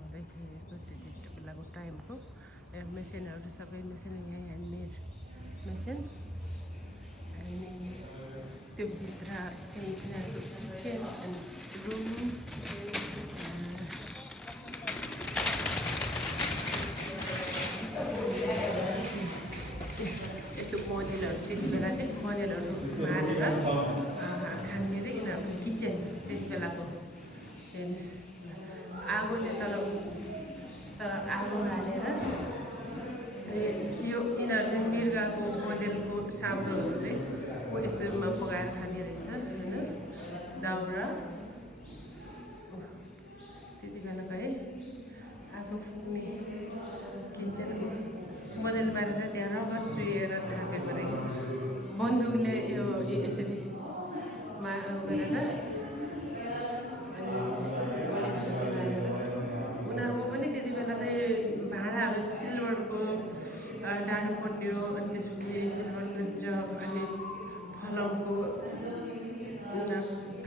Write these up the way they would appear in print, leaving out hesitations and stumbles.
हुँदै गएको त्यति बेलाको टाइमको मेसिनहरू सबै मेसिन यहाँ ह्यान्डमेड मेसिन अनि त्यो भित्र चाहिँ यिनीहरूको किचन एन्ड रुम यस्तो मोडेलहरू त्यति बेला चाहिँ मोडेलहरू मारेर खाने र यिनीहरूको किचन त्यति बेलाको आगो चाहिँ तर आगो बालेर यो यिनीहरू चाहिँ मिर्गाको मोडेलको साबुनहरूले यस्तोमा पकाएर खाने रहेछ होइन दाउरा त्यति बेलाको है आगो फुक्ने किचन मोडेल पारेर त्यहाँ रगत चुहिएर थापेको रहेछ बन्दुकले यो यसरी गरेर उनीहरूको पनि त्यति बेला चाहिँ भाँडाहरू सिल्भरको डाँडो पट्यो अनि त्यसपछि सिल्भरको जग अनि फलमको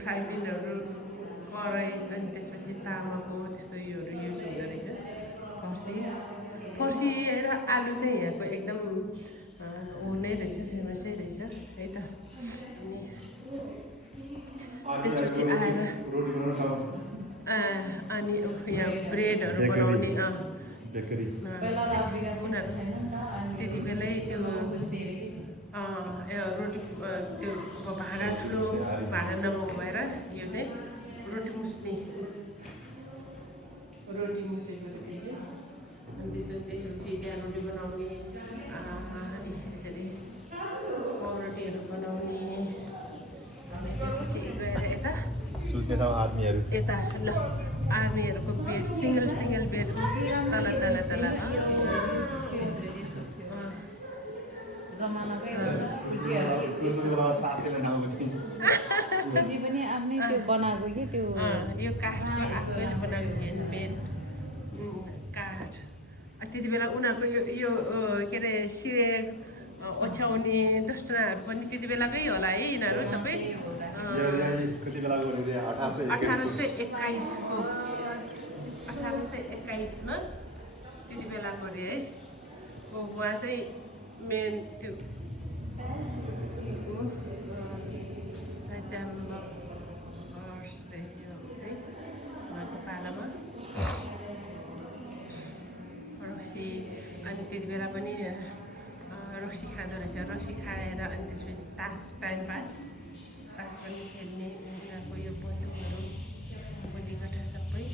फ्राई प्यानहरू कराई अनि त्यसपछि तामाको त्यस्तो योहरू युज हुँदो रहेछ फर्सी र आलु चाहिँ यहाँको एकदम हुने रहेछ फेमसै रहेछ है त त्यसपछि आएर अनि यहाँ ब्रेडहरू बनाउने उनीहरू त्यति बेलै त्यो रोटी त्यो भाँडा ठुलो भाँडा नभएर यो चाहिँ रोटी मुसेको चाहिँ अनि त्यसपछि त्यहाँ रोटी बनाउने यसरी पाउरोटीहरू बनाउने त्यसपछि गएर यता यता ल आर्मीहरूको बेड सिंगल बेड तल यो काठको आफैले बनाएको बेड काठ त्यति बेला उनीहरूको यो के अरे सिरे ओछ्याउने दस्ताहरू पनि त्यति बेलाकै होला है यिनीहरू सबै 1821मा त्यति बेलाको अरे है उहाँ चाहिँ मेन त्यो उहाँको पालामा रक्सी अनि त्यति बेला पनि रक्सी खाँदो रहेछ रक्सी खाएर अनि त्यसपछि तास पनि खेल्ने उनीहरूको यो बन्दुकहरू गोलीगट्टा सबै